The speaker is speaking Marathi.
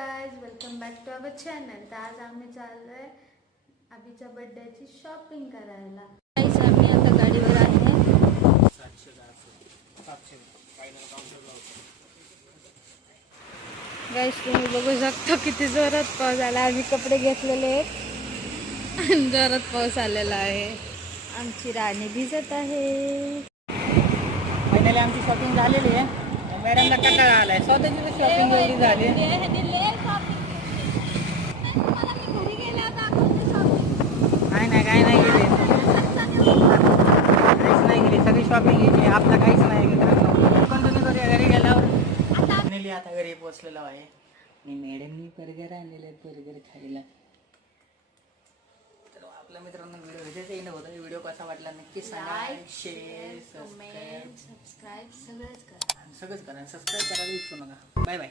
Guys, welcome back to our channel. तर आज आम्ही चाललोय अभिच्या बर्थडेची शॉपिंग करायला. गाइस, आम्ही आता गाडीवर आहे. गाइस, तुम्ही बघू शकता किती जोरात पाऊस आला. आम्ही कपडे घेतलेले आहेत. जोरात पाऊस आलेला आहे. आमची राणी भिजत आहे. फायनली आमची शॉपिंग झालेली आहे. मॅडमला कंटाळा आलाय. स्वतःची शॉपिंग एवढी झाली. काय नाही गेले. काहीच नाही गेली. सगळी शॉपिंग गेली. आपला काहीच नाही मित्रांनो. कंटिन्यू करूया घरी गेल्यावर. फायनली आता घरी पोहोचलेलो आहे. आणि मॅडमनी बर्गर आणलेले बर्गर खायला. तर आपल्या मित्रांनो व्हिडिओ इथेच एंड होता. व्हिडिओ कसा वाटला नक्की सांगा. लाईक, शेअर, कमेंट, सबस्क्राईब सगळंच करा. सबस्क्राईब करायला विसरू नका. Bye bye.